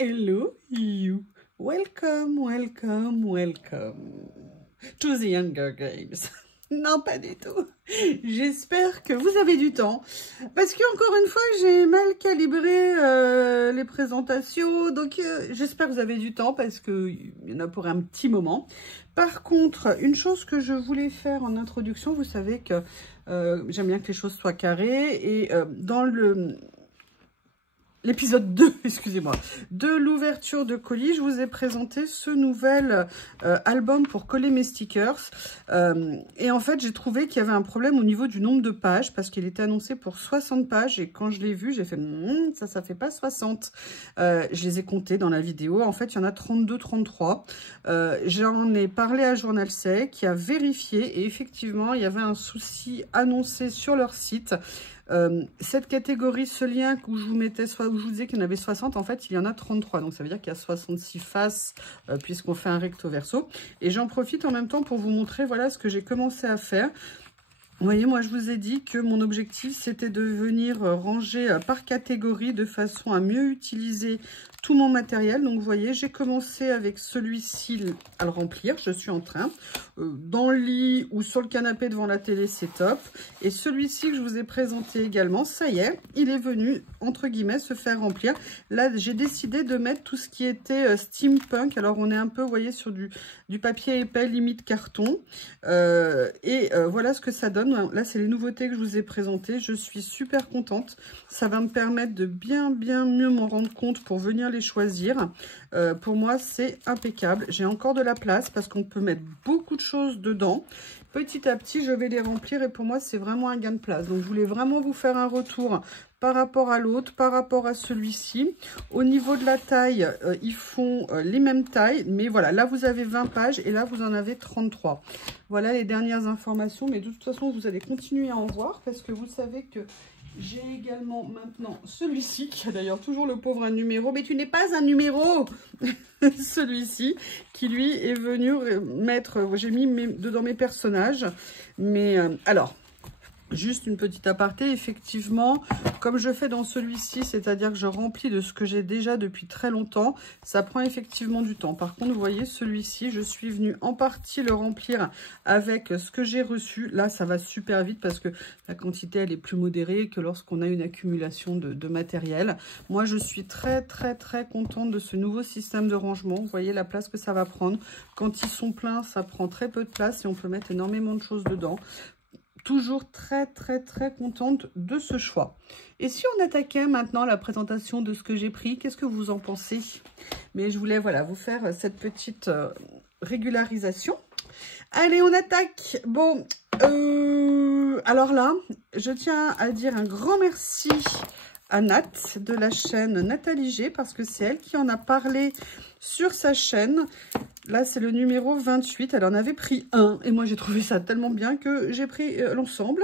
Hello you, welcome, welcome, welcome to the Hunger Games. Non, pas du tout. J'espère que vous avez du temps. Parce que encore une fois, j'ai mal calibré les présentations. Donc, j'espère que vous avez du temps parce qu'il y en a pour un petit moment. Par contre, une chose que je voulais faire en introduction, vous savez que j'aime bien que les choses soient carrées. Et dans l'épisode 2, excusez-moi, de l'ouverture de colis, je vous ai présenté ce nouvel album pour coller mes stickers. Et en fait, j'ai trouvé qu'il y avait un problème au niveau du nombre de pages parce qu'il était annoncé pour 60 pages. Et quand je l'ai vu, j'ai fait ça fait pas 60. Je les ai comptés dans la vidéo. En fait, il y en a 32, 33. J'en ai parlé à Journal C qui a vérifié et effectivement, il y avait un souci annoncé sur leur site. Cette catégorie, ce lien où je vous mettais, où je vous disais qu'il y en avait 60, en fait, il y en a 33. Donc, ça veut dire qu'il y a 66 faces puisqu'on fait un recto verso. Et j'en profite en même temps pour vous montrer, voilà, ce que j'ai commencé à faire. Vous voyez, moi, je vous ai dit que mon objectif, c'était de venir ranger par catégorie de façon à mieux utiliser tout mon matériel. Donc, vous voyez, j'ai commencé avec celui-ci à le remplir. Je suis en train. Dans le lit ou sur le canapé devant la télé, c'est top. Et celui-ci que je vous ai présenté également, ça y est, il est venu, entre guillemets, se faire remplir. Là, j'ai décidé de mettre tout ce qui était steampunk. Alors, on est un peu, vous voyez, sur du papier épais, limite carton. Voilà ce que ça donne. Là, c'est les nouveautés que je vous ai présentées. Je suis super contente. Ça va me permettre de bien mieux m'en rendre compte pour venir les choisir. Pour moi, c'est impeccable. J'ai encore de la place parce qu'on peut mettre beaucoup de choses dedans. Petit à petit, je vais les remplir et pour moi, c'est vraiment un gain de place. Donc, je voulais vraiment vous faire un retour par rapport à l'autre, par rapport à celui-ci. Au niveau de la taille, ils font les mêmes tailles. Mais voilà, là, vous avez 20 pages et là, vous en avez 33. Voilà les dernières informations. Mais de toute façon, vous allez continuer à en voir parce que vous savez que j'ai également maintenant celui-ci, qui a d'ailleurs toujours le pauvre un numéro. Mais tu n'es pas un numéro. Celui-ci, qui lui est venu mettre... J'ai mis dedans mes personnages. Mais alors... Juste une petite aparté, effectivement, comme je fais dans celui-ci, c'est-à-dire que je remplis de ce que j'ai déjà depuis très longtemps, ça prend effectivement du temps. Par contre, vous voyez, celui-ci, je suis venue en partie le remplir avec ce que j'ai reçu. Là, ça va super vite parce que la quantité, elle est plus modérée que lorsqu'on a une accumulation de matériel. Moi, je suis très contente de ce nouveau système de rangement. Vous voyez la place que ça va prendre. Quand ils sont pleins, ça prend très peu de place et on peut mettre énormément de choses dedans. Toujours très contente de ce choix. Et si on attaquait maintenant la présentation de ce que j'ai pris, qu'est-ce que vous en pensez? Mais je voulais voilà vous faire cette petite régularisation. Allez, on attaque. Bon, alors là, je tiens à dire un grand merci à Nat de la chaîne Nathalie G parce que c'est elle qui en a parlé sur sa chaîne. Là, c'est le numéro 28. Elle en avait pris un. Et moi, j'ai trouvé ça tellement bien que j'ai pris l'ensemble.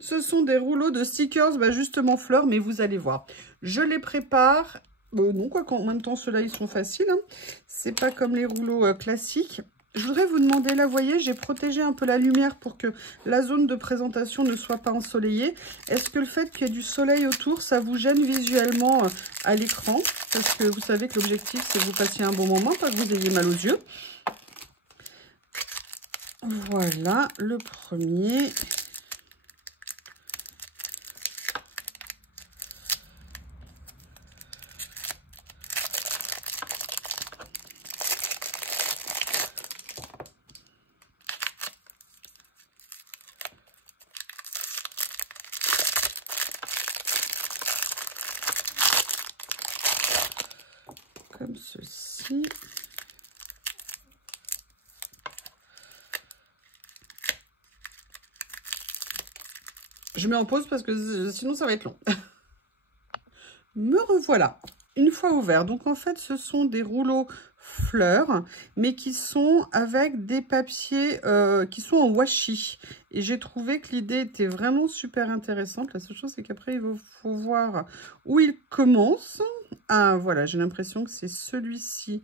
Ce sont des rouleaux de stickers, bah, justement fleurs. Mais vous allez voir. Je les prépare. Non, quoi qu'en même temps, ceux-là, ils sont faciles. Hein. C'est pas comme les rouleaux classiques. Je voudrais vous demander, là, vous voyez, j'ai protégé un peu la lumière pour que la zone de présentation ne soit pas ensoleillée. Est-ce que le fait qu'il y ait du soleil autour, ça vous gêne visuellement à l'écran? Parce que vous savez que l'objectif, c'est que vous passiez un bon moment, pas que vous ayez mal aux yeux. Voilà, le premier. Comme ceci. Je mets en pause parce que sinon ça va être long. Me revoilà. Une fois ouvert. Donc en fait ce sont des rouleaux fleurs mais qui sont avec des papiers qui sont en washi. Et j'ai trouvé que l'idée était vraiment super intéressante. La seule chose c'est qu'après il faut voir où il commence. Ah voilà, j'ai l'impression que c'est celui-ci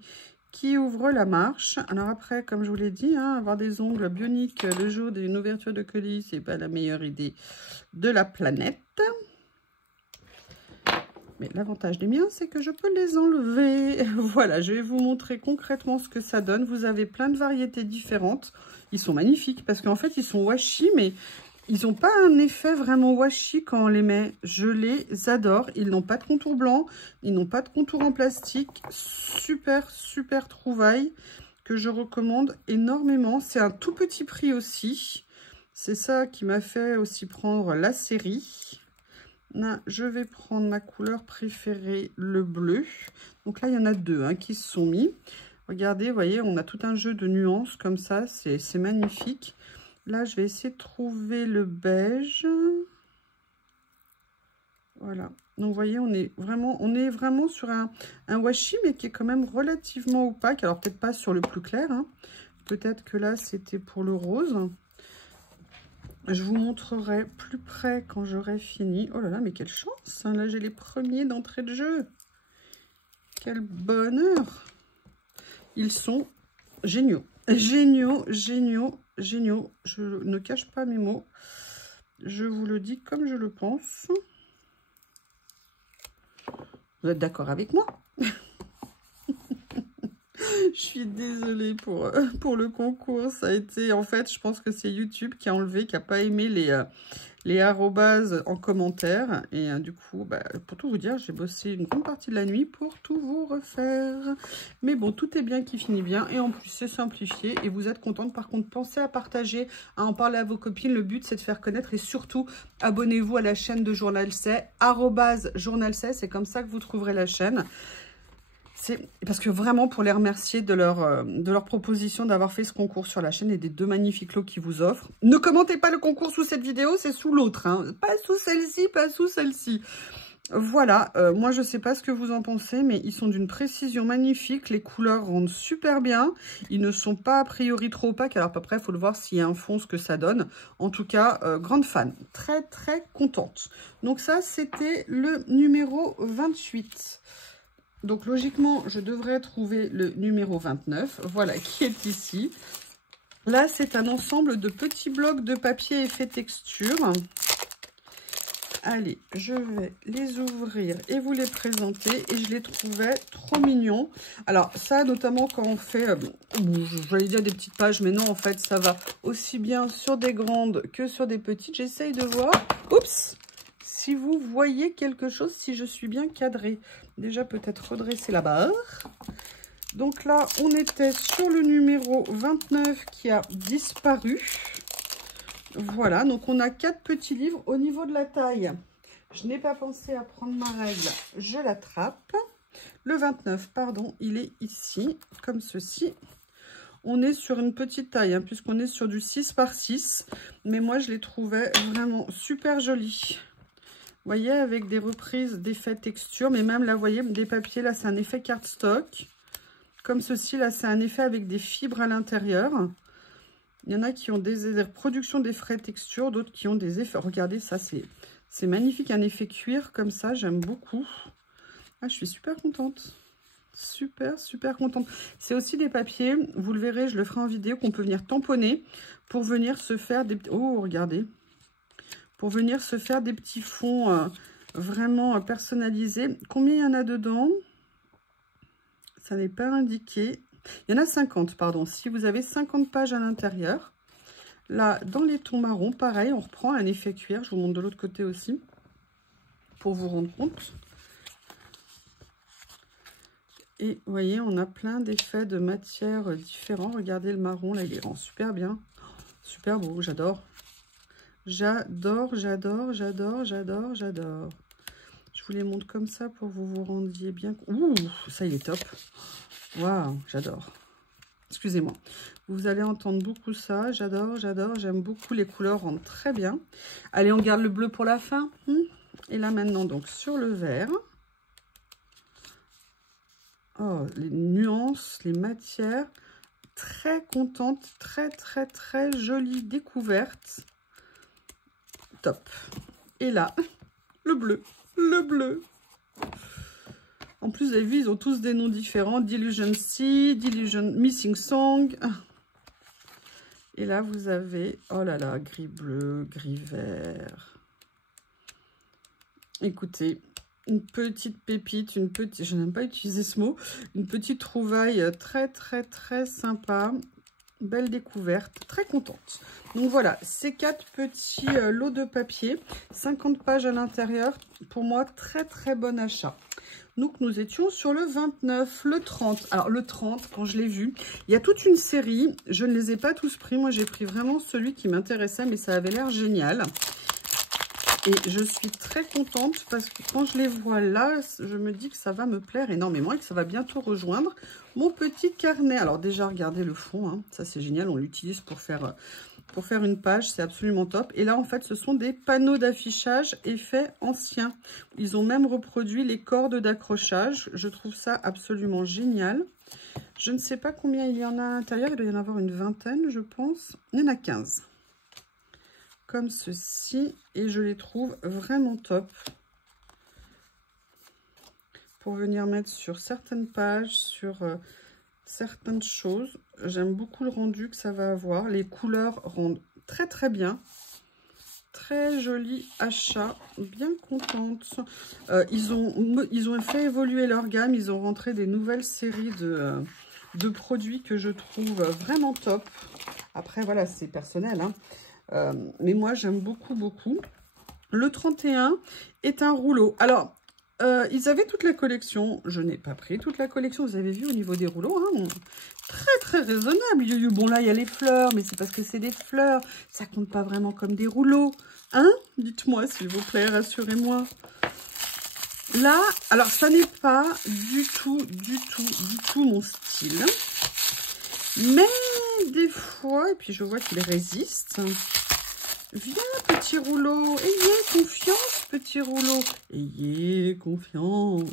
qui ouvre la marche. Alors après, comme je vous l'ai dit, hein, avoir des ongles bioniques le jour d'une ouverture de colis, c'est pas la meilleure idée de la planète. Mais l'avantage des miens, c'est que je peux les enlever. Voilà, je vais vous montrer concrètement ce que ça donne. Vous avez plein de variétés différentes. Ils sont magnifiques parce qu'en fait, ils sont washi, mais ils n'ont pas un effet vraiment washi quand on les met. Je les adore. Ils n'ont pas de contour blanc. Ils n'ont pas de contour en plastique. Super, super trouvaille que je recommande énormément. C'est un tout petit prix aussi. C'est ça qui m'a fait aussi prendre la série. Là, je vais prendre ma couleur préférée, le bleu. Donc là, il y en a deux hein, qui se sont mis. Regardez, vous voyez, on a tout un jeu de nuances comme ça. C'est magnifique. Là, je vais essayer de trouver le beige. Voilà. Donc, vous voyez, on est vraiment sur un washi, mais qui est quand même relativement opaque. Alors, peut-être pas sur le plus clair. Hein. Peut-être que là, c'était pour le rose. Je vous montrerai plus près quand j'aurai fini. Oh là là, mais quelle chance hein. Là, j'ai les premiers d'entrée de jeu. Quel bonheur. Ils sont géniaux. Géniaux, géniaux, géniaux. Je ne cache pas mes mots. Je vous le dis comme je le pense. Vous êtes d'accord avec moi? Je suis désolée pour le concours. Ça a été, en fait, je pense que c'est YouTube qui a enlevé, qui n'a pas aimé les arrobases en commentaire. Et du coup, bah, pour tout vous dire, j'ai bossé une grande partie de la nuit pour tout vous refaire. Mais bon, tout est bien qui finit bien. Et en plus, c'est simplifié. Et vous êtes contente. Par contre, pensez à partager, à en parler à vos copines. Le but, c'est de faire connaître. Et surtout, abonnez-vous à la chaîne de Journal C'est, @Journal C'est. C'est comme ça que vous trouverez la chaîne. C'est parce que vraiment, pour les remercier de leur proposition d'avoir fait ce concours sur la chaîne et des deux magnifiques lots qu'ils vous offrent. Ne commentez pas le concours sous cette vidéo, c'est sous l'autre. Hein. Pas sous celle-ci, pas sous celle-ci. Voilà, moi je sais pas ce que vous en pensez, mais ils sont d'une précision magnifique. Les couleurs rendent super bien. Ils ne sont pas a priori trop opaques. Alors après, il faut le voir s'il y a un fond, ce que ça donne. En tout cas, grande fan. Très, très contente. Donc ça, c'était le numéro 28. Donc, logiquement, je devrais trouver le numéro 29. Voilà, qui est ici. Là, c'est un ensemble de petits blocs de papier effet texture. Allez, je vais les ouvrir et vous les présenter. Et je les trouvais trop mignons. Alors, ça, notamment quand on fait, j'allais dire des petites pages, mais non, en fait, ça va aussi bien sur des grandes que sur des petites. J'essaye de voir. Oups! Si vous voyez quelque chose, si je suis bien cadrée. Déjà, peut-être redresser la barre. Donc là, on était sur le numéro 29 qui a disparu. Voilà, donc on a 4 petits livres. Au niveau de la taille, je n'ai pas pensé à prendre ma règle. Je l'attrape. Le 29, pardon, il est ici, comme ceci. On est sur une petite taille, hein, puisqu'on est sur du 6 par 6. Mais moi, je les trouvais vraiment super jolis. Vous voyez, avec des reprises d'effets texture, mais même là, vous voyez, des papiers, là, c'est un effet cardstock. Comme ceci, là, c'est un effet avec des fibres à l'intérieur. Il y en a qui ont des reproductions d'effets texture, d'autres qui ont des effets. Regardez, ça, c'est magnifique, un effet cuir comme ça, j'aime beaucoup. Ah, je suis super contente. Super, super contente. C'est aussi des papiers, vous le verrez, je le ferai en vidéo, qu'on peut venir tamponner pour venir se faire des... Oh, regardez. Pour venir se faire des petits fonds vraiment personnalisés. Combien il y en a dedans? Ça n'est pas indiqué. Il y en a 50, pardon. Si vous avez 50 pages à l'intérieur. Là, dans les tons marrons, pareil, on reprend un effet cuir. Je vous montre de l'autre côté aussi, pour vous rendre compte. Et vous voyez, on a plein d'effets de matières différents. Regardez le marron, là, il est rend super bien. Super beau, j'adore. J'adore, j'adore, j'adore, j'adore, j'adore. Je vous les montre comme ça pour que vous vous rendiez bien. Ouh, ça, il est top. Waouh, j'adore. Excusez-moi. Vous allez entendre beaucoup ça. J'adore, j'adore. J'aime beaucoup. Les couleurs rendent très bien. Allez, on garde le bleu pour la fin. Et là, maintenant, donc, sur le vert. Oh, les nuances, les matières. Très contente. Très, très, très jolie découverte. Top. Et là, le bleu. Le bleu. En plus, vous avez vu, ils ont tous des noms différents. Delusion Sea, Delusion Missing Song. Et là, vous avez, oh là là, gris bleu, gris vert. Écoutez, une petite pépite, je n'aime pas utiliser ce mot, une petite trouvaille très sympa. Belle découverte, très contente. Donc voilà, ces 4 petits lots de papier, 50 pages à l'intérieur. Pour moi, très bon achat. Donc nous étions sur le 29, le 30. Alors le 30, quand je l'ai vu, il y a toute une série. Je ne les ai pas tous pris. Moi, j'ai pris vraiment celui qui m'intéressait, mais ça avait l'air génial. Et je suis très contente parce que quand je les vois là, je me dis que ça va me plaire énormément et que ça va bientôt rejoindre mon petit carnet. Alors déjà, regardez le fond, hein. Ça c'est génial, on l'utilise pour faire une page, c'est absolument top. Et là, en fait, ce sont des panneaux d'affichage effets anciens. Ils ont même reproduit les cordes d'accrochage. Je trouve ça absolument génial. Je ne sais pas combien il y en a à l'intérieur, il doit y en avoir une vingtaine, je pense. Il y en a 15. Comme ceci, et je les trouve vraiment top pour venir mettre sur certaines pages, sur certaines choses. J'aime beaucoup le rendu que ça va avoir. Les couleurs rendent très bien. Très joli achat, bien contente. Ils ont fait évoluer leur gamme, ils ont rentré des nouvelles séries de produits que je trouve vraiment top. Après voilà, c'est personnel, hein. Mais moi, j'aime beaucoup. Le 31 est un rouleau. Alors, ils avaient toute la collection. Je n'ai pas pris toute la collection. Vous avez vu au niveau des rouleaux, hein, très raisonnable. Bon, là, il y a les fleurs, mais c'est parce que c'est des fleurs. Ça compte pas vraiment comme des rouleaux. Hein? Dites-moi, s'il vous plaît, rassurez-moi. Là, alors, ça n'est pas du tout mon style. Mais des fois, et puis je vois qu'il résiste. Viens, petit rouleau. Ayez confiance, petit rouleau. Ayez confiance.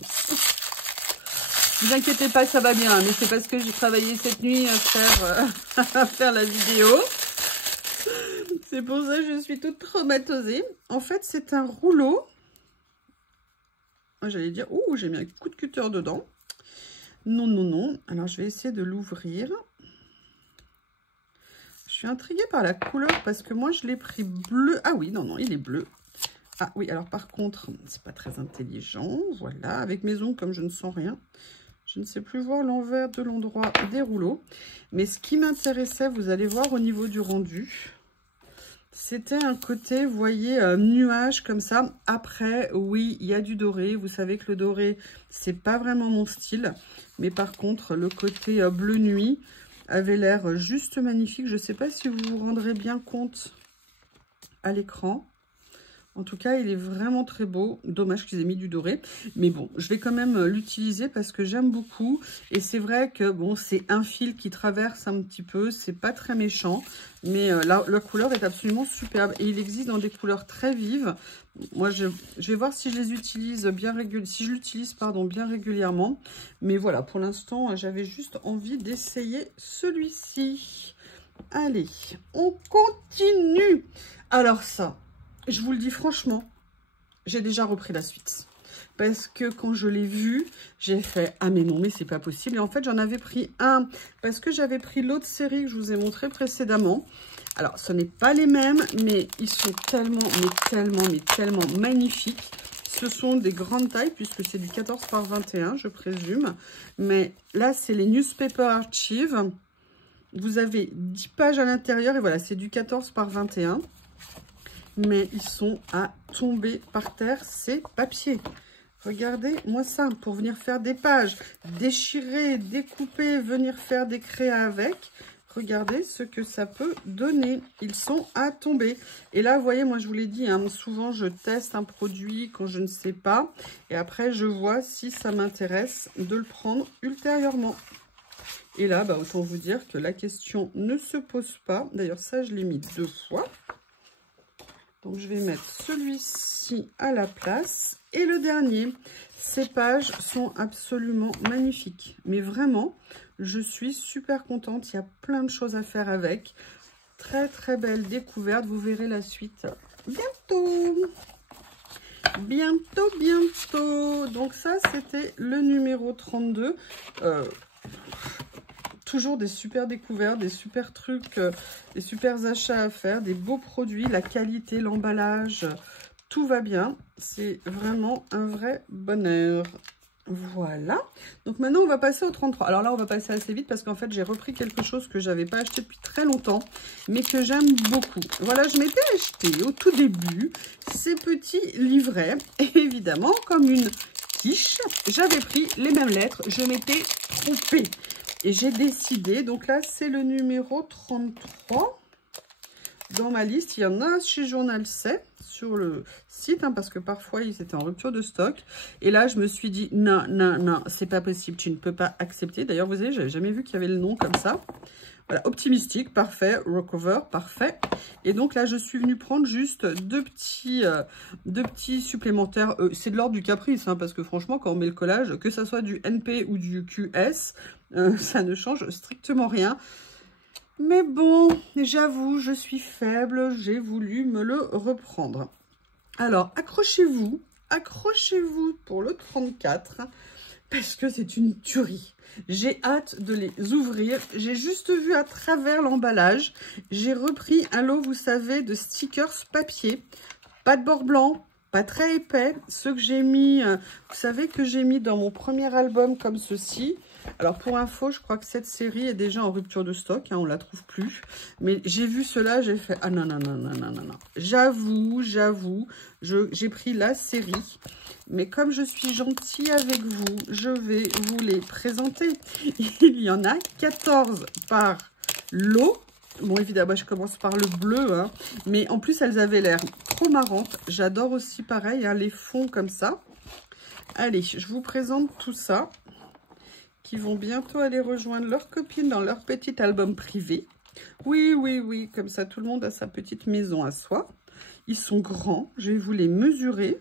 Ne vous inquiétez pas, ça va bien. Mais c'est parce que j'ai travaillé cette nuit à faire la vidéo. C'est pour ça que je suis toute traumatisée. En fait, c'est un rouleau. J'allais dire, ouh, j'ai mis un coup de cutter dedans. Non. Alors, je vais essayer de l'ouvrir. Je suis intriguée par la couleur parce que moi, je l'ai pris bleu. Ah oui, non, il est bleu. Ah oui, alors par contre, c'est pas très intelligent. Voilà, avec mes ongles, comme je ne sens rien, je ne sais plus voir l'envers de l'endroit des rouleaux. Mais ce qui m'intéressait, vous allez voir au niveau du rendu, c'était un côté, vous voyez, nuage comme ça. Après, oui, il y a du doré. Vous savez que le doré, c'est pas vraiment mon style. Mais par contre, le côté bleu nuit avait l'air juste magnifique. Je ne sais pas si vous vous rendrez bien compte à l'écran. En tout cas, il est vraiment très beau. Dommage qu'ils aient mis du doré. Mais bon, je vais quand même l'utiliser parce que j'aime beaucoup. Et c'est vrai que bon, c'est un fil qui traverse un petit peu. C'est pas très méchant. Mais la couleur est absolument superbe. Et il existe dans des couleurs très vives. Moi, je vais voir si je les utilise bien régulièrement. Si je l'utilise, pardon, bien régulièrement. Mais voilà, pour l'instant, j'avais juste envie d'essayer celui-ci. Allez, on continue. Alors ça, je vous le dis franchement, j'ai déjà repris la suite. Parce que quand je l'ai vu, j'ai fait « Ah mais non, mais c'est pas possible ». Et en fait, j'en avais pris un parce que j'avais pris l'autre série que je vous ai montré précédemment. Alors, ce n'est pas les mêmes, mais ils sont tellement magnifiques. Ce sont des grandes tailles puisque c'est du 14 par 21, je présume. Mais là, c'est les Newspaper Archive. Vous avez 10 pages à l'intérieur et voilà, c'est du 14 par 21. Mais ils sont à tomber par terre, ces papiers. Regardez-moi ça, pour venir faire des pages, déchirer, découper, venir faire des créas avec. Regardez ce que ça peut donner. Ils sont à tomber. Et là, vous voyez, moi, je vous l'ai dit, hein, souvent, je teste un produit quand je ne sais pas. Et après, je vois si ça m'intéresse de le prendre ultérieurement. Et là, bah, autant vous dire que la question ne se pose pas. D'ailleurs, ça, je l'ai mis 2 fois. Donc, je vais mettre celui-ci à la place. Et le dernier, ces pages sont absolument magnifiques. Mais vraiment, je suis super contente. Il y a plein de choses à faire avec. Très, très belle découverte. Vous verrez la suite bientôt. Bientôt. Donc, ça, c'était le numéro 32. Toujours des super découvertes, des super trucs, des super achats à faire, des beaux produits, la qualité, l'emballage, tout va bien. C'est vraiment un vrai bonheur. Voilà. Donc maintenant, on va passer au 33. Alors là, on va passer assez vite parce qu'en fait, j'ai repris quelque chose que je n'avais pas acheté depuis très longtemps, mais que j'aime beaucoup. Voilà, je m'étais acheté au tout début ces petits livrets. Et évidemment, comme une quiche, j'avais pris les mêmes lettres. Je m'étais trompée. Et j'ai décidé, donc là, c'est le numéro 33. Dans ma liste, il y en a chez Journal C sur le site, hein, parce que parfois ils étaient en rupture de stock. Et là, je me suis dit non, non, non, c'est pas possible, tu ne peux pas accepter. D'ailleurs, vous savez, j'avais jamais vu qu'il y avait le nom comme ça. Voilà, optimistique, parfait, recover, parfait. Et donc là, je suis venue prendre juste deux petits supplémentaires. C'est de l'ordre du caprice, hein, parce que franchement, quand on met le collage, que ça soit du NP ou du QS, ça ne change strictement rien. Mais bon, j'avoue, je suis faible, j'ai voulu me le reprendre. Alors, accrochez-vous pour le 34, parce que c'est une tuerie. J'ai hâte de les ouvrir. J'ai juste vu à travers l'emballage. J'ai repris un lot, vous savez, de stickers papier. Pas de bord blanc, pas très épais. Ceux que j'ai mis, vous savez que j'ai mis dans mon premier album comme ceci. Alors, pour info, je crois que cette série est déjà en rupture de stock. Hein, on ne la trouve plus. Mais j'ai vu cela, j'ai fait... Ah non, non, non, non, non, non, non. J'avoue, j'ai pris la série. Mais comme je suis gentille avec vous, je vais vous les présenter. Il y en a 14 par lot. Bon, évidemment, je commence par le bleu. Hein, mais en plus, elles avaient l'air trop marrantes. J'adore aussi, pareil, hein, les fonds comme ça. Allez, je vous présente tout ça, qui vont bientôt aller rejoindre leurs copines dans leur petit album privé. Oui, oui, oui, comme ça, tout le monde a sa petite maison à soi. Ils sont grands, je vais vous les mesurer.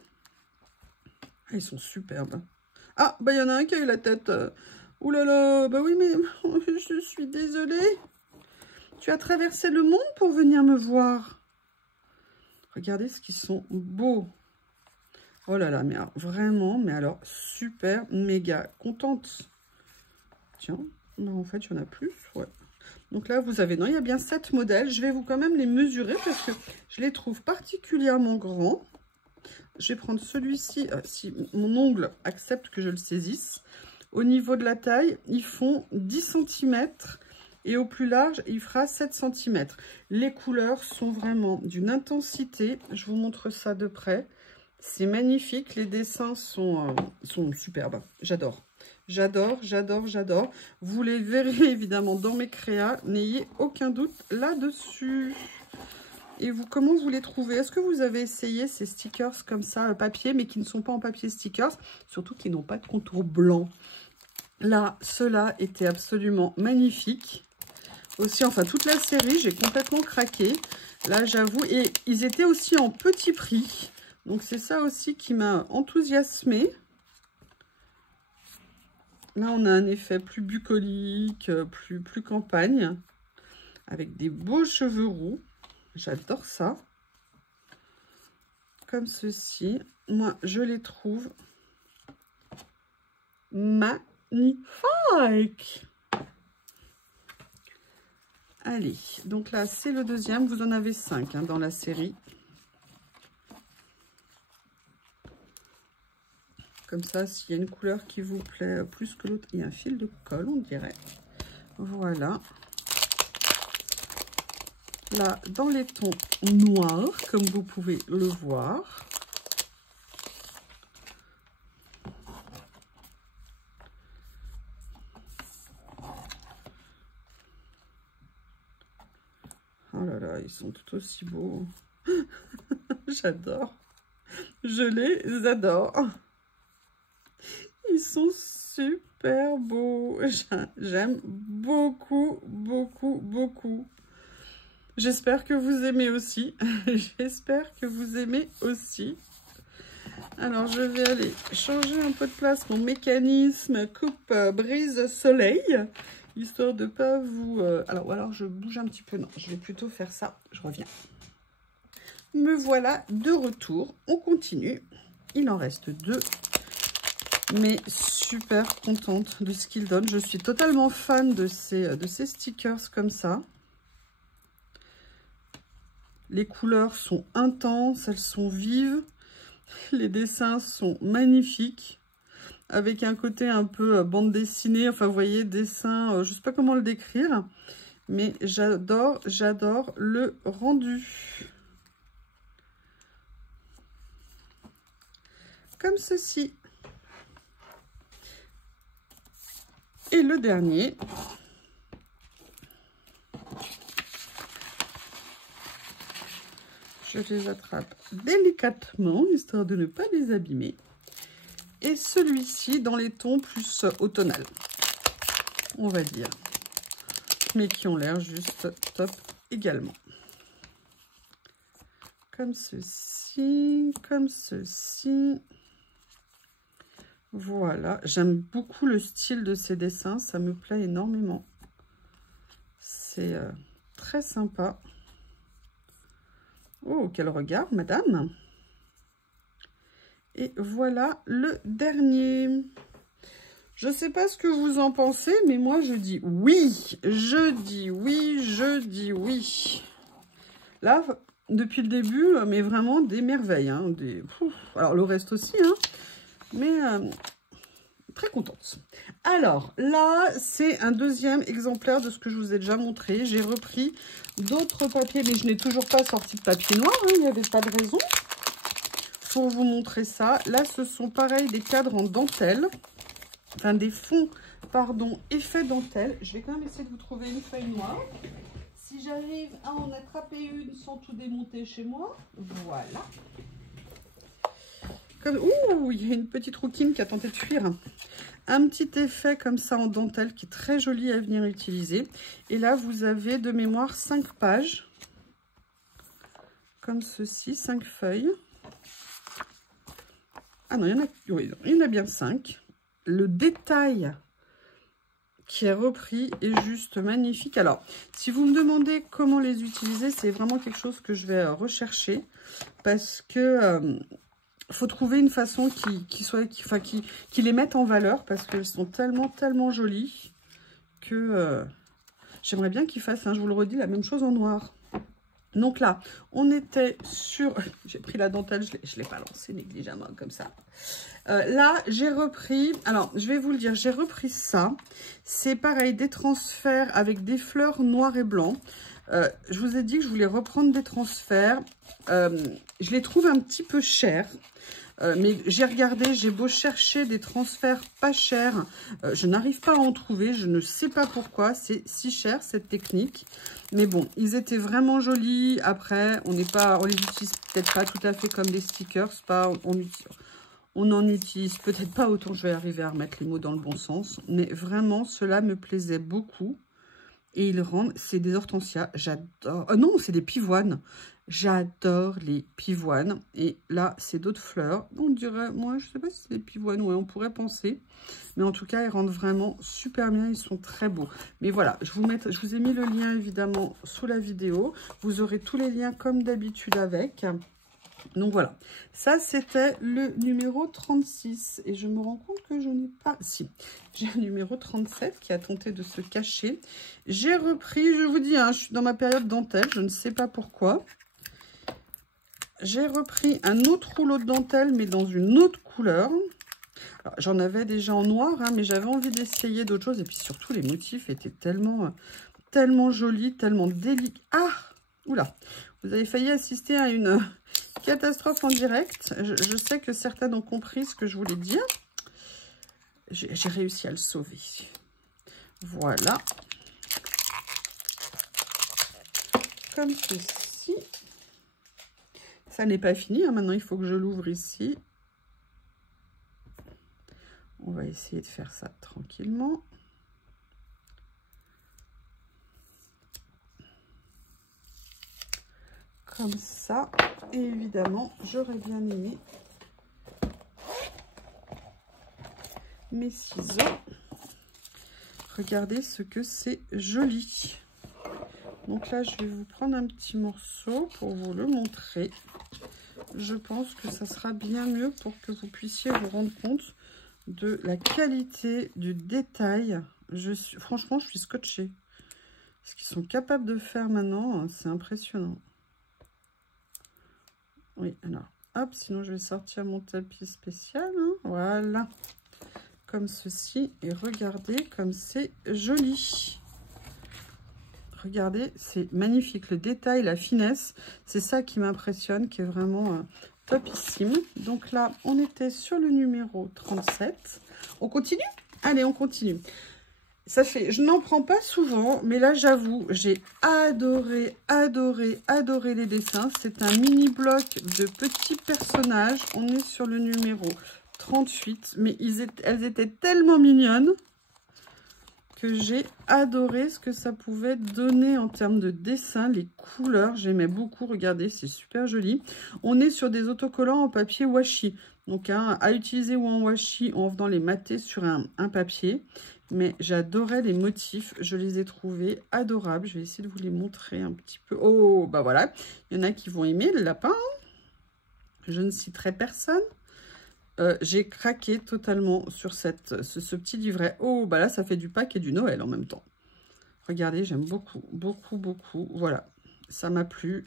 Ah, ils sont superbes. Ah, bah il y en a un qui a eu la tête. Ouh là là, bah oui, mais je suis désolée. Tu as traversé le monde pour venir me voir. Regardez ce qu'ils sont beaux. Oh là là, mais alors, vraiment, mais alors, super, méga contente. Tiens, non, en fait, il y en a plus, ouais. Donc là, vous avez, non, il y a bien 7 modèles. Je vais vous quand même les mesurer parce que je les trouve particulièrement grands. Je vais prendre celui-ci, si mon ongle accepte que je le saisisse. Au niveau de la taille, ils font 10 cm et au plus large, il fera 7 cm. Les couleurs sont vraiment d'une intensité. Je vous montre ça de près. C'est magnifique. Les dessins sont superbes. J'adore. J'adore, j'adore, j'adore. Vous les verrez évidemment dans mes créas. N'ayez aucun doute là-dessus. Et vous, comment vous les trouvez? Est-ce que vous avez essayé ces stickers comme ça, papier, mais qui ne sont pas en papier stickers? Surtout qui n'ont pas de contour blanc. Là, ceux-là étaient absolument magnifiques. Aussi, enfin, toute la série, j'ai complètement craqué. Là, j'avoue. Et ils étaient aussi en petit prix. Donc, c'est ça aussi qui m'a enthousiasmée. Là, on a un effet plus bucolique, plus campagne, avec des beaux cheveux roux. J'adore ça. Comme ceci. Moi, je les trouve magnifiques. Allez, donc là, c'est le deuxième. Vous en avez 5 hein, dans la série. Comme ça, s'il y a une couleur qui vous plaît plus que l'autre, il y a un fil de colle, on dirait. Voilà. Là, dans les tons noirs, comme vous pouvez le voir. Oh là là, ils sont tout aussi beaux. J'adore. Je les adore. Ils sont super beaux. J'aime beaucoup, beaucoup, beaucoup. J'espère que vous aimez aussi. J'espère que vous aimez aussi. Alors, je vais aller changer un peu de place mon mécanisme coupe brise soleil. Histoire de pas vous... alors, je bouge un petit peu. Non, je vais plutôt faire ça. Je reviens. Me voilà de retour. On continue. Il en reste 2. Mais super contente de ce qu'il donne. Je suis totalement fan de ces stickers comme ça. Les couleurs sont intenses, elles sont vives. Les dessins sont magnifiques. Avec un côté un peu bande dessinée. Enfin, vous voyez, dessin, je ne sais pas comment le décrire. Mais j'adore le rendu. Comme ceci. Et le dernier. Je les attrape délicatement, histoire de ne pas les abîmer. Et celui-ci dans les tons plus automnal, on va dire. Mais qui ont l'air juste top également. Comme ceci, comme ceci. Voilà, j'aime beaucoup le style de ces dessins, ça me plaît énormément. C'est très sympa. Oh, quel regard, madame! Et voilà le dernier. Je ne sais pas ce que vous en pensez, mais moi je dis oui. Je dis oui, je dis oui. Là, depuis le début, mais vraiment des merveilles. Hein, alors le reste aussi, hein, mais très contente. Alors là, c'est un deuxième exemplaire de ce que je vous ai déjà montré. J'ai repris d'autres papiers, mais je n'ai toujours pas sorti de papier noir. Hein, il n'y avait pas de raison pour vous montrer ça. Là, ce sont pareil des cadres en dentelle. Enfin, des fonds, pardon, effet dentelle. Je vais quand même essayer de vous trouver une feuille noire. Si j'arrive à en attraper une sans tout démonter chez moi. Voilà. Comme... Ouh, il y a une petite rouquine qui a tenté de fuir. Un petit effet comme ça en dentelle qui est très joli à venir utiliser. Et là, vous avez de mémoire 5 pages. Comme ceci, 5 feuilles. Ah non, il y en a bien 5. Le détail qui est repris est juste magnifique. Alors, si vous me demandez comment les utiliser, c'est vraiment quelque chose que je vais rechercher. Parce que... faut trouver une façon qui les mette en valeur parce qu'elles sont tellement jolies que j'aimerais bien qu'ils fassent, hein, je vous le redis, la même chose en noir. Donc là, on était sur... J'ai pris la dentelle, je ne l'ai pas lancée négligemment comme ça. Là, j'ai repris... Alors, je vais vous le dire, j'ai repris ça. C'est pareil, des transferts avec des fleurs noires et blancs. Je vous ai dit que je voulais reprendre des transferts. Je les trouve un petit peu chers. Mais j'ai regardé, j'ai beau chercher des transferts pas chers, je n'arrive pas à en trouver, je ne sais pas pourquoi, c'est si cher cette technique. Mais bon, ils étaient vraiment jolis. Après, on les utilise peut-être pas tout à fait comme des stickers, on n'en utilise peut-être pas autant, je vais arriver à remettre les mots dans le bon sens. Mais vraiment, cela me plaisait beaucoup. Et ils rendent, c'est des hortensias, j'adore. Non, c'est des pivoines. J'adore les pivoines. Et là, c'est d'autres fleurs. On dirait, moi, je sais pas si c'est des pivoines. Ouais, on pourrait penser. Mais en tout cas, ils rendent vraiment super bien. Ils sont très beaux. Mais voilà, je vous ai mis le lien, évidemment, sous la vidéo. Vous aurez tous les liens comme d'habitude avec. Donc voilà, ça c'était le numéro 36 et je me rends compte que je n'ai pas... Si, j'ai un numéro 37 qui a tenté de se cacher. J'ai repris, je vous dis, hein, je suis dans ma période dentelle, je ne sais pas pourquoi. J'ai repris un autre rouleau de dentelle mais dans une autre couleur. J'en avais déjà en noir, hein, mais j'avais envie d'essayer d'autres choses et puis surtout les motifs étaient tellement jolis, tellement délicats. Ah, oula, vous avez failli assister à une... catastrophe en direct. Je sais que certaines ont compris ce que je voulais dire. J'ai réussi à le sauver. Voilà. Comme ceci. Ça n'est pas fini. Hein. Maintenant, il faut que je l'ouvre ici. On va essayer de faire ça tranquillement. Comme ça. Et évidemment, j'aurais bien aimé mes ciseaux. Regardez ce que c'est joli. Donc là, je vais vous prendre un petit morceau pour vous le montrer. Je pense que ça sera bien mieux pour que vous puissiez vous rendre compte de la qualité, du détail. Franchement, je suis scotchée. Ce qu'ils sont capables de faire maintenant, c'est impressionnant. Oui, alors, Hop, sinon je vais sortir mon tapis spécial. Hein. Voilà. Comme ceci. Et regardez comme c'est joli. Regardez, c'est magnifique. Le détail, la finesse, c'est ça qui m'impressionne, qui est vraiment topissime. Donc là, on était sur le numéro 37. On continue? Allez, on continue. Ça fait, je n'en prends pas souvent, mais là, j'avoue, j'ai adoré, adoré, adoré les dessins. C'est un mini bloc de petits personnages. On est sur le numéro 38, mais elles étaient tellement mignonnes que j'ai adoré ce que ça pouvait donner en termes de dessin. Les couleurs, j'aimais beaucoup. Regardez, c'est super joli. On est sur des autocollants en papier washi. Donc, hein, à utiliser ou en washi en venant les mater sur un papier. Mais j'adorais les motifs. Je les ai trouvés adorables. Je vais essayer de vous les montrer un petit peu. Oh, bah voilà. Il y en a qui vont aimer le lapin. Je ne citerai personne. J'ai craqué totalement sur ce petit livret. Oh, bah là, ça fait du Pâques et du Noël en même temps. Regardez, j'aime beaucoup, beaucoup, beaucoup. Voilà, ça m'a plu.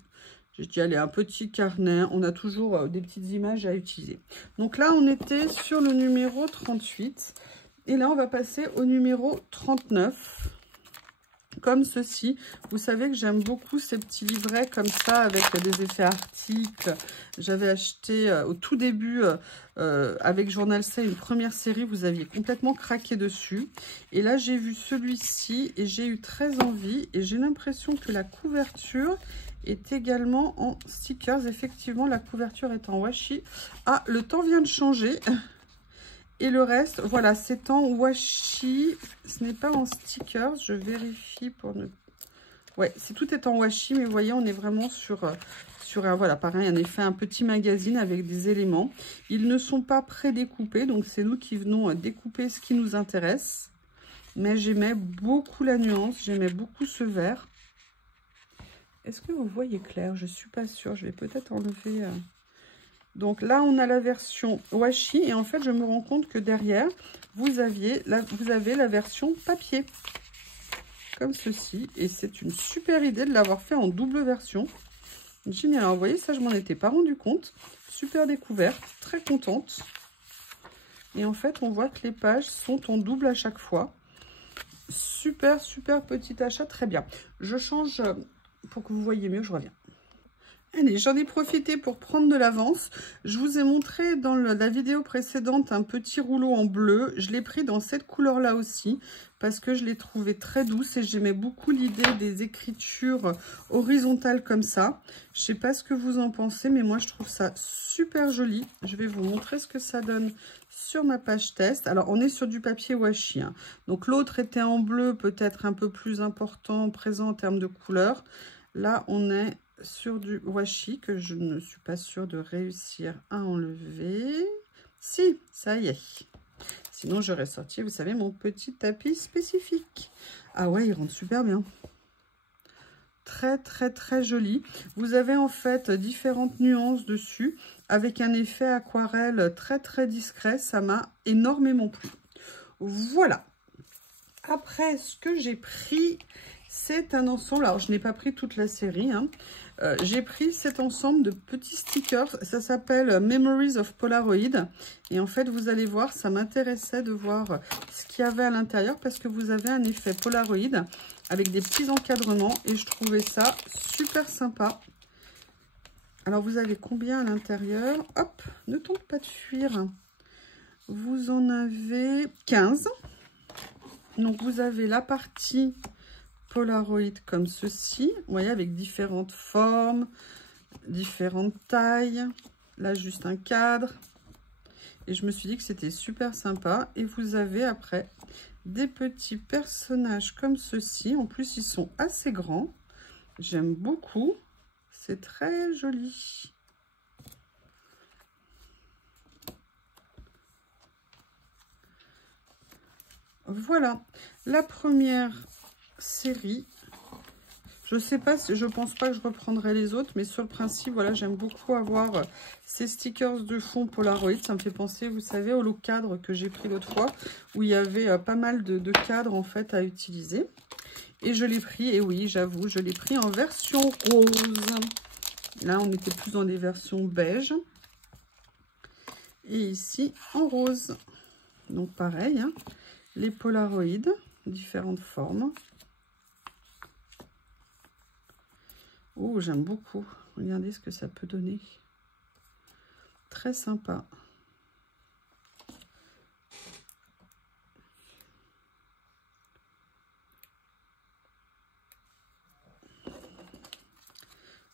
J'ai dit, allez, un petit carnet. On a toujours des petites images à utiliser. Donc là, on était sur le numéro 38. Et là, on va passer au numéro 39. Comme ceci. Vous savez que j'aime beaucoup ces petits livrets comme ça avec des effets articles. J'avais acheté au tout début avec Journal C une première série. Vous aviez complètement craqué dessus. Et là, j'ai vu celui-ci et j'ai eu très envie. Et j'ai l'impression que la couverture est également en stickers. Effectivement, la couverture est en washi. Ah, le temps vient de changer. Et le reste, voilà, c'est en washi. Ce n'est pas en stickers. Je vérifie pour ne... Ouais, tout est en washi, mais vous voyez, on est vraiment sur un, voilà, pareil, un effet, un petit magazine avec des éléments. Ils ne sont pas prédécoupés, donc c'est nous qui venons découper ce qui nous intéresse. Mais j'aimais beaucoup la nuance, j'aimais beaucoup ce vert. Est-ce que vous voyez clair? Je ne suis pas sûre, je vais peut-être enlever... Donc là, on a la version washi et en fait, je me rends compte que derrière, vous avez la version papier. Comme ceci. Et c'est une super idée de l'avoir fait en double version. Génial. Alors, vous voyez, ça, je m'en étais pas rendu compte. Super découverte. Très contente. Et en fait, on voit que les pages sont en double à chaque fois. Super, super petit achat. Très bien. Je change pour que vous voyez mieux. Je reviens. Allez, j'en ai profité pour prendre de l'avance. Je vous ai montré dans la vidéo précédente un petit rouleau en bleu. Je l'ai pris dans cette couleur-là aussi parce que je l'ai trouvé très douce et j'aimais beaucoup l'idée des écritures horizontales comme ça. Je ne sais pas ce que vous en pensez, mais moi, je trouve ça super joli. Je vais vous montrer ce que ça donne sur ma page test. Alors, on est sur du papier washi. Hein. Donc, l'autre était en bleu, peut-être un peu plus important, présent en termes de couleur. Là, on est sur du washi que je ne suis pas sûre de réussir à enlever. Si, ça y est. Sinon, j'aurais sorti, vous savez, mon petit tapis spécifique. Ah ouais, il rentre super bien. Très, très, très joli. Vous avez en fait différentes nuances dessus avec un effet aquarelle très, très discret. Ça m'a énormément plu. Voilà. Après, ce que j'ai pris... c'est un ensemble, alors je n'ai pas pris toute la série, hein. J'ai pris cet ensemble de petits stickers, ça s'appelle Memories of Polaroid. Et en fait, vous allez voir, ça m'intéressait de voir ce qu'il y avait à l'intérieur parce que vous avez un effet Polaroid avec des petits encadrements et je trouvais ça super sympa. Alors, vous avez combien à l'intérieur? Hop, ne tente pas de fuir. Vous en avez 15. Donc, vous avez la partie... Polaroid comme ceci, vous voyez, avec différentes formes, différentes tailles. Là, juste un cadre. Et je me suis dit que c'était super sympa. Et vous avez après des petits personnages comme ceci. En plus, ils sont assez grands. J'aime beaucoup. C'est très joli. Voilà. La première... série. Je sais pas, je pense pas que je reprendrai les autres, mais sur le principe, voilà, j'aime beaucoup avoir ces stickers de fond Polaroid. Ça me fait penser, vous savez, au lot cadre que j'ai pris l'autre fois, où il y avait pas mal de cadres en fait à utiliser. Et je l'ai pris, et oui, j'avoue, je l'ai pris en version rose. Là, on était plus dans des versions beige. Et ici, en rose. Donc pareil, hein, les polaroïdes, différentes formes. Oh, j'aime beaucoup. Regardez ce que ça peut donner. Très sympa.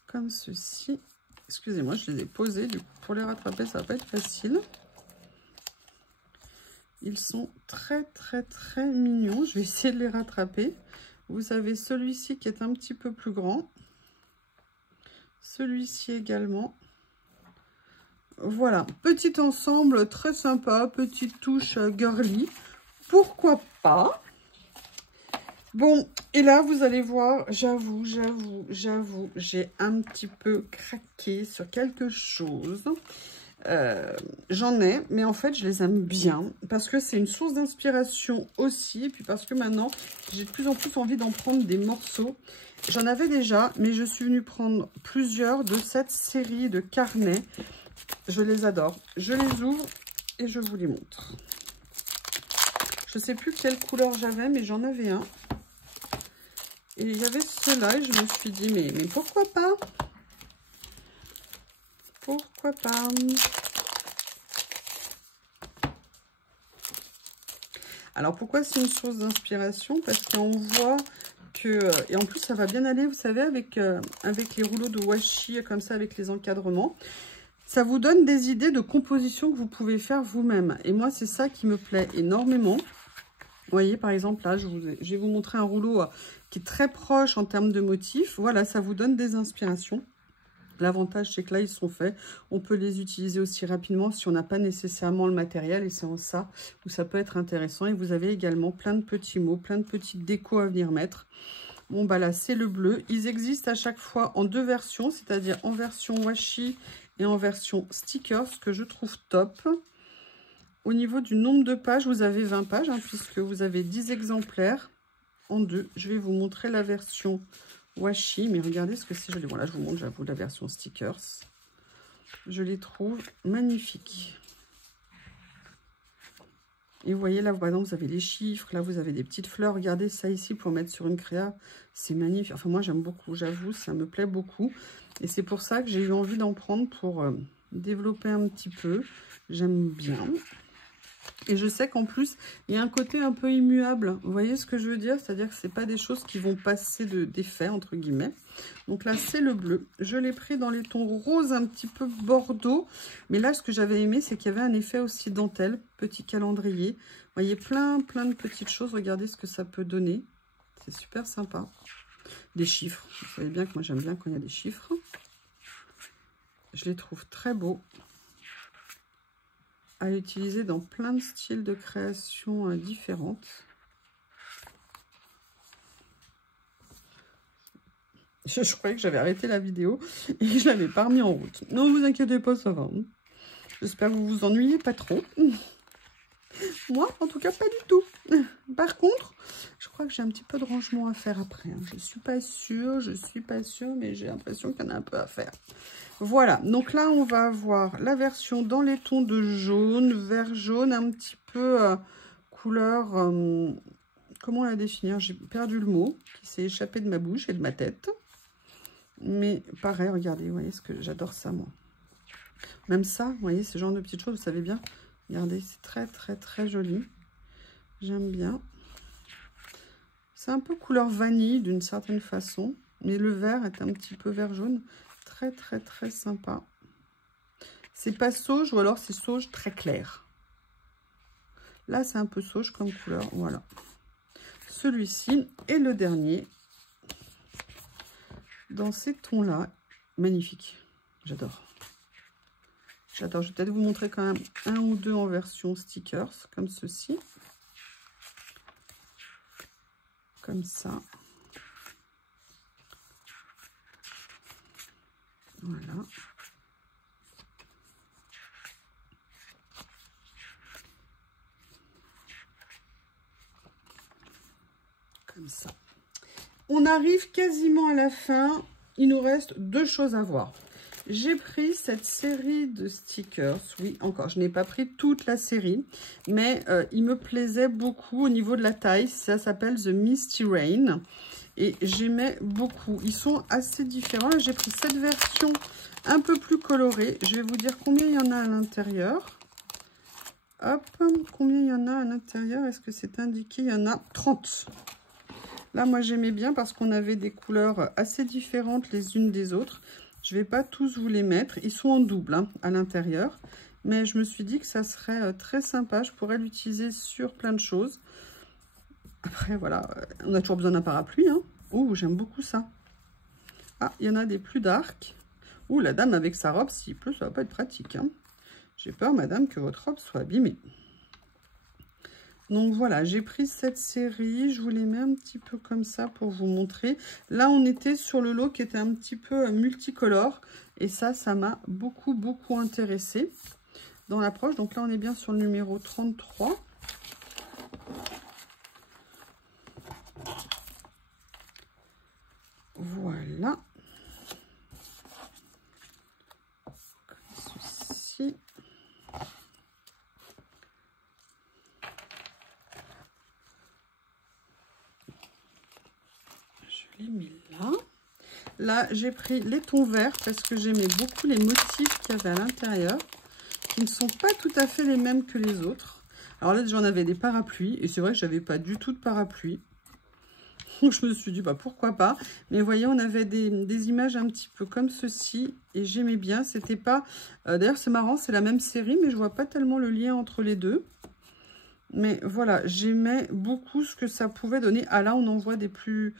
Comme ceci. Excusez-moi, je les ai posés. Du coup, pour les rattraper, ça va pas être facile. Ils sont très, très, très mignons. Je vais essayer de les rattraper. Vous avez celui-ci qui est un petit peu plus grand. Celui-ci également. Voilà, petit ensemble très sympa, petite touche girly. Pourquoi pas? Bon, et là, vous allez voir, j'avoue, j'ai un petit peu craqué sur quelque chose. J'en ai, mais en fait, je les aime bien parce que c'est une source d'inspiration aussi. Et puis parce que maintenant, j'ai de plus en plus envie d'en prendre des morceaux. J'en avais déjà, mais je suis venue prendre plusieurs de cette série de carnets. Je les adore. Je les ouvre et je vous les montre. Je ne sais plus quelle couleur j'avais, mais j'en avais un. Et il y avait ceux-là et je me suis dit, mais pourquoi pas? Pourquoi pas? Alors, pourquoi c'est une source d'inspiration? Parce qu'on voit que... Et en plus, ça va bien aller, vous savez, avec les rouleaux de washi, comme ça, avec les encadrements. Ça vous donne des idées de composition que vous pouvez faire vous-même. Et moi, c'est ça qui me plaît énormément. Vous voyez, par exemple, là, je vais vous montrer un rouleau qui est très proche en termes de motifs. Voilà, ça vous donne des inspirations. L'avantage, c'est que là, ils sont faits. On peut les utiliser aussi rapidement si on n'a pas nécessairement le matériel. Et c'est en ça où ça peut être intéressant. Et vous avez également plein de petits mots, plein de petites décos à venir mettre. Bon, bah là, c'est le bleu. Ils existent à chaque fois en deux versions, c'est-à-dire en version washi et en version sticker, ce que je trouve top. Au niveau du nombre de pages, vous avez 20 pages, hein, puisque vous avez 10 exemplaires en deux. Je vais vous montrer la version washi, mais regardez ce que c'est joli. Voilà, je vous montre, j'avoue, la version stickers. Je les trouve magnifiques. Et vous voyez, là, par exemple, vous avez les chiffres. Là, vous avez des petites fleurs. Regardez ça ici pour mettre sur une créa. C'est magnifique. Enfin, moi, j'aime beaucoup. J'avoue, ça me plaît beaucoup. Et c'est pour ça que j'ai eu envie d'en prendre pour développer un petit peu. J'aime bien. Et je sais qu'en plus, il y a un côté un peu immuable. Vous voyez ce que je veux dire? C'est-à-dire que ce n'est pas des choses qui vont passer d'effet, entre guillemets. Donc là, c'est le bleu. Je l'ai pris dans les tons roses, un petit peu bordeaux. Mais là, ce que j'avais aimé, c'est qu'il y avait un effet aussi dentelle. Petit calendrier. Vous voyez, plein de petites choses. Regardez ce que ça peut donner. C'est super sympa. Des chiffres. Vous savez bien que moi, j'aime bien quand il y a des chiffres. Je les trouve très beaux. À utiliser dans plein de styles de création différentes. Je croyais que j'avais arrêté la vidéo et je ne l'avais pas remis en route. Non, vous inquiétez pas, ça va. J'espère que vous vous ennuyez pas trop. Moi, en tout cas, pas du tout. Par contre, je crois que j'ai un petit peu de rangement à faire après. Je suis pas sûre, mais j'ai l'impression qu'il y en a un peu à faire. Voilà, donc là, on va avoir la version dans les tons de jaune, vert jaune, un petit peu couleur... comment la définir? J'ai perdu le mot, qui s'est échappé de ma bouche et de ma tête. Mais pareil, regardez, vous voyez ce que j'adore ça, moi. Même ça, vous voyez, ce genre de petites choses, vous savez bien. Regardez, c'est très joli. J'aime bien. C'est un peu couleur vanille d'une certaine façon. Mais le vert est un petit peu vert jaune. Très sympa. C'est pas sauge ou alors c'est sauge très clair. Là, c'est un peu sauge comme couleur. Voilà. Celui-ci est le dernier. Dans ces tons-là. Magnifique. J'adore. J'adore. Je vais peut-être vous montrer quand même un ou deux en version stickers, comme ceci. Comme ça. Voilà. Comme ça. On arrive quasiment à la fin. Il nous reste deux choses à voir. J'ai pris cette série de stickers. Oui, encore, je n'ai pas pris toute la série, mais il me plaisait beaucoup au niveau de la taille. Ça s'appelle The Misty Rain. Et j'aimais beaucoup. Ils sont assez différents. J'ai pris cette version un peu plus colorée. Je vais vous dire combien il y en a à l'intérieur. Hop, combien il y en a à l'intérieur? Est-ce que c'est indiqué? Il y en a 30. Là, moi, j'aimais bien parce qu'on avait des couleurs assez différentes les unes des autres. Je ne vais pas tous vous les mettre. Ils sont en double hein, à l'intérieur. Mais je me suis dit que ça serait très sympa. Je pourrais l'utiliser sur plein de choses. Après, voilà, on a toujours besoin d'un parapluie. Hein. Oh, j'aime beaucoup ça. Ah, il y en a des plus dark. Ouh, la dame avec sa robe, s'il pleut, ça va pas être pratique. Hein. J'ai peur, madame, que votre robe soit abîmée. Donc voilà, j'ai pris cette série, je vous les mets un petit peu comme ça pour vous montrer. Là, on était sur le lot qui était un petit peu multicolore. Et ça m'a beaucoup intéressé dans l'approche. Donc là, on est bien sur le numéro 33. Voilà. Comme ceci. Je l'ai mis là. Là, j'ai pris les tons verts parce que j'aimais beaucoup les motifs qu'il y avait à l'intérieur, qui ne sont pas tout à fait les mêmes que les autres. Alors là, j'en avais des parapluies, et c'est vrai que j'avais pas du tout de parapluie. Donc je me suis dit, bah pourquoi pas. Mais vous voyez, on avait des images un petit peu comme ceci, et j'aimais bien. C'était pas... D'ailleurs, c'est marrant, c'est la même série, mais je vois pas tellement le lien entre les deux. Mais voilà, j'aimais beaucoup ce que ça pouvait donner. Ah là, on en voit des plus...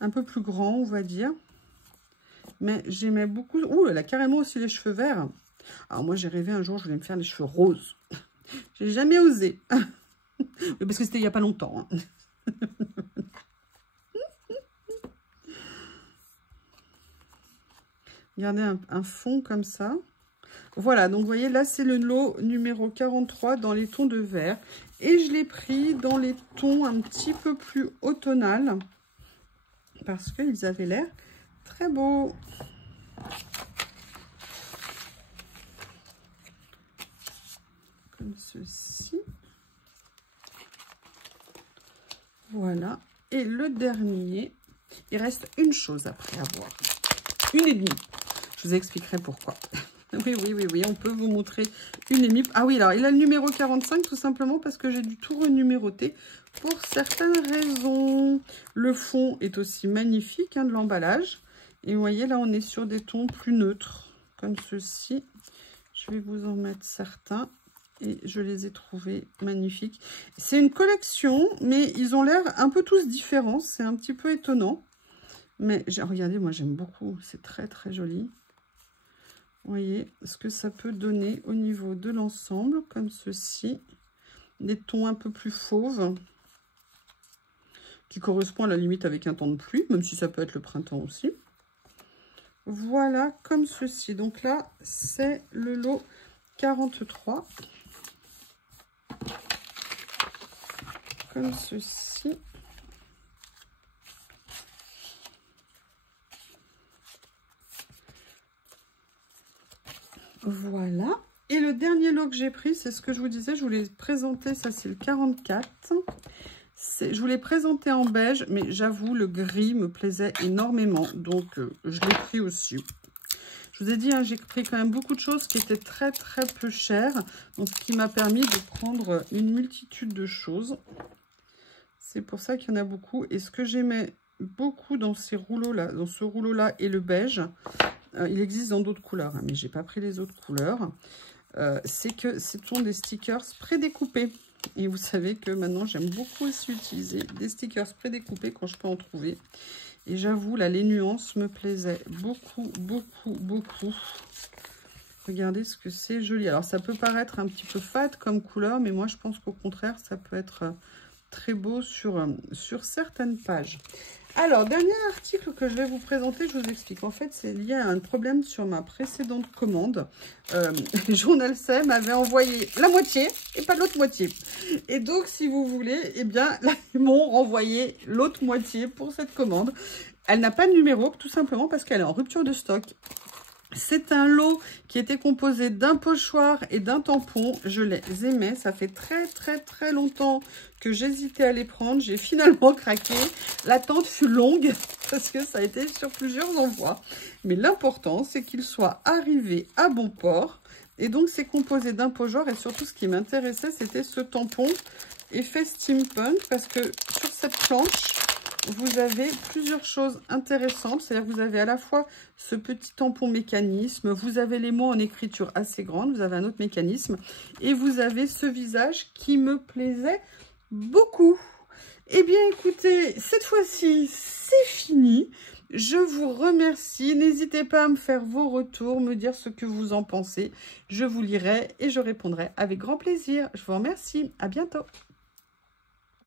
un peu plus grand, on va dire. Mais j'aimais beaucoup. Ouh, elle a carrément aussi les cheveux verts. Alors moi, j'ai rêvé un jour, je voulais me faire les cheveux roses. J'ai jamais osé. Oui, parce que c'était il n'y a pas longtemps. Hein. Regardez un fond comme ça. Voilà, donc vous voyez, là, c'est le lot numéro 43 dans les tons de vert. Et je l'ai pris dans les tons un petit peu plus automnal. Parce qu'ils avaient l'air très beaux. Comme ceci. Voilà. Et le dernier, il reste une chose après à voir. Une et demie. Je vous expliquerai pourquoi. Oui, on peut vous montrer une et demie. Ah oui, alors il a le numéro 45 tout simplement parce que j'ai dû tout renuméroter pour certaines raisons. Le fond est aussi magnifique, hein, de l'emballage. Et vous voyez, là, on est sur des tons plus neutres, comme ceci. Je vais vous en mettre certains. Et je les ai trouvés magnifiques. C'est une collection, mais ils ont l'air un peu tous différents. C'est un petit peu étonnant. Mais regardez, moi j'aime beaucoup. C'est très joli. Vous voyez ce que ça peut donner au niveau de l'ensemble, comme ceci. Des tons un peu plus fauves, qui correspond à la limite avec un temps de pluie, même si ça peut être le printemps aussi. Voilà, comme ceci. Donc là, c'est le lot 43. Comme ceci. Voilà. Et le dernier lot que j'ai pris, c'est ce que je vous disais, je vous l'ai présenté, ça c'est le 44. Je vous l'ai présenté en beige, mais j'avoue, le gris me plaisait énormément, donc je l'ai pris aussi. Je vous ai dit, hein, j'ai pris quand même beaucoup de choses qui étaient très peu chères, donc ce qui m'a permis de prendre une multitude de choses. C'est pour ça qu'il y en a beaucoup. Et ce que j'aimais beaucoup dans ces rouleaux-là, dans ce rouleau-là et le beige, il existe dans d'autres couleurs, hein, mais j'ai pas pris les autres couleurs, c'est que ce sont des stickers prédécoupés. Et vous savez que maintenant, j'aime beaucoup aussi utiliser des stickers prédécoupés quand je peux en trouver. Et j'avoue, là, les nuances me plaisaient beaucoup. Regardez ce que c'est joli. Alors, ça peut paraître un petit peu fade comme couleur, mais moi, je pense qu'au contraire, ça peut être très beau sur certaines pages. Alors, dernier article que je vais vous présenter, je vous explique. En fait, c'est lié à un problème sur ma précédente commande. Journal C m'avait envoyé la moitié et pas l'autre moitié. Et donc, si vous voulez, eh bien, là, ils m'ont renvoyé l'autre moitié pour cette commande. Elle n'a pas de numéro, tout simplement parce qu'elle est en rupture de stock. C'est un lot qui était composé d'un pochoir et d'un tampon. Je les aimais. Ça fait très longtemps que j'hésitais à les prendre. J'ai finalement craqué. L'attente fut longue parce que ça a été sur plusieurs envois. Mais l'important, c'est qu'ils soient arrivés à bon port. Et donc, c'est composé d'un pochoir. Et surtout, ce qui m'intéressait, c'était ce tampon effet steampunk. Parce que sur cette planche, vous avez plusieurs choses intéressantes. C'est-à-dire que vous avez à la fois ce petit tampon mécanisme, vous avez les mots en écriture assez grande, vous avez un autre mécanisme, et vous avez ce visage qui me plaisait beaucoup. Eh bien, écoutez, cette fois-ci, c'est fini. Je vous remercie. N'hésitez pas à me faire vos retours, me dire ce que vous en pensez. Je vous lirai et je répondrai avec grand plaisir. Je vous remercie. À bientôt.